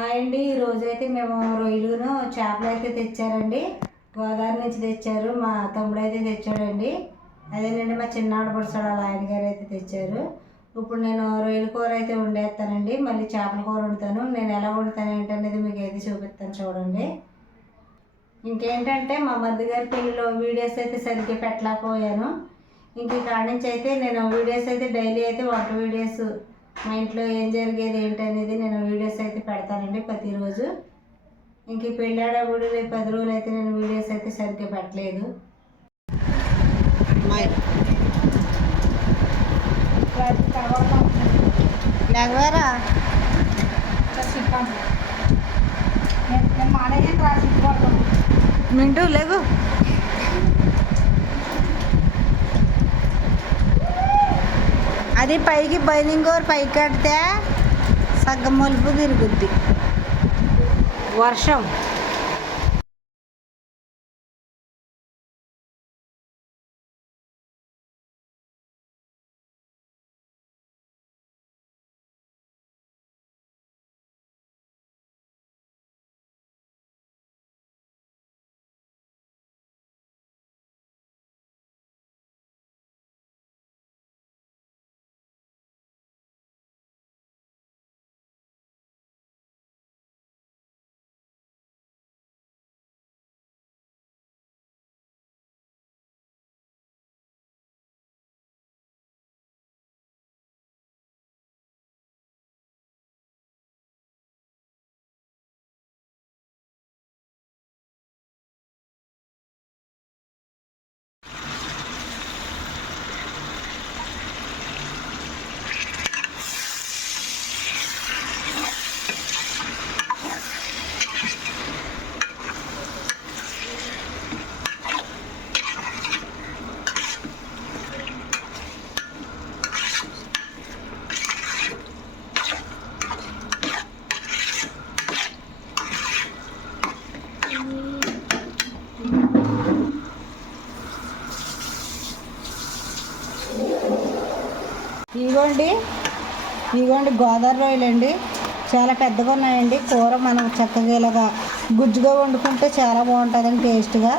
Hi అండి. ఈరోజైతే మేము రొయ్యలును చేపలు అయితే తెచ్చారండి. గోదావరి నుంచి తెచ్చారు. మా తమ్ముడు అయితే తెచ్చాడండి. అదేనండి మా చిన్న ఆడపడుచాడు వాళ్ళ ఆయన గారు అయితే తెచ్చారు. ఇప్పుడు నేను రొయ్యల కూర అయితే వండేస్తానండి. మళ్ళీ చేపల కూర వండుతాను. నేను ఎలా వండుతాను ఏంటనేది మీకు అయితే చూపిస్తాను చూడండి. ఇంకేంటంటే మా మరిది గారి పెళ్ళిలో వీడియోస్ అయితే సరిగ్గా పెట్టలేకపోయాను. ఇంక కాడి నుంచి అయితే నేను వీడియోస్ అయితే డైలీ అయితే వంట వీడియోస్ మా ఇంట్లో ఏం జరిగేది ఏంటనేది నేను వీడియోస్ అయితే పెడతానండి ప్రతిరోజు. ఇంక పెళ్ళాడప్పుడు 10 రోజులు అయితే నేను వీడియోస్ అయితే సరిగ్గా పెట్టలేదు. లేకవేరా మింటూ లేవు. అది పైకి బైనింగ్ ఓవర్ పైకి కడితే సగ్గం మలుపు తిరుగుద్ది. వర్షం ఇదిగోండి గోదావరి రొయ్యలండి. చాలా పెద్దగా ఉన్నాయండి. కూర మనం చక్కగా ఇలాగా గుజ్జుగా వండుకుంటే చాలా బాగుంటుందండి టేస్ట్గా.